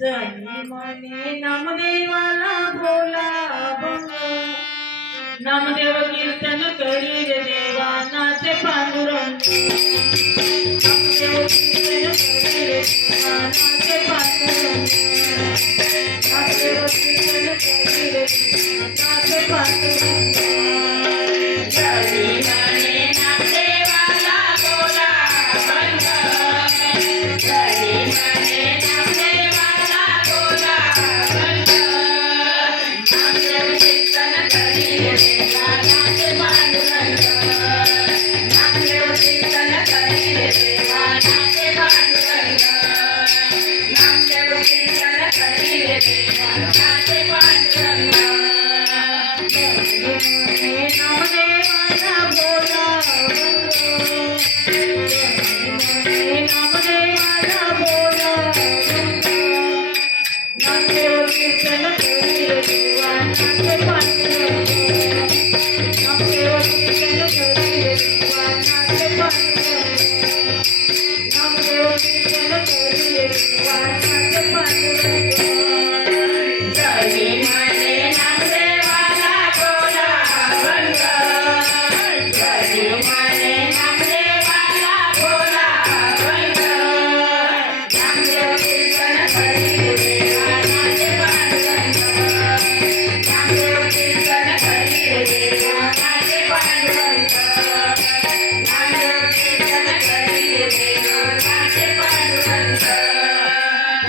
जनी म्हणे नामदेवाला बोला नामदेव कीर्तन करी रे देवा नाचे पांडुरंग. नामदेव कीर्तन करी रे देवा नाचे पांडुरंग Amen.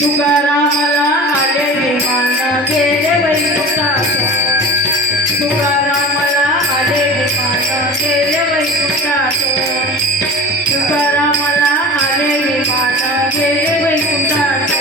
तुकारामला आले विमान गेले वैकुंठाच्या तुकारामला माझे विमान गेले वैकुंठाच्या तुकारामला माझे विमान गेले वैकुंठाच्या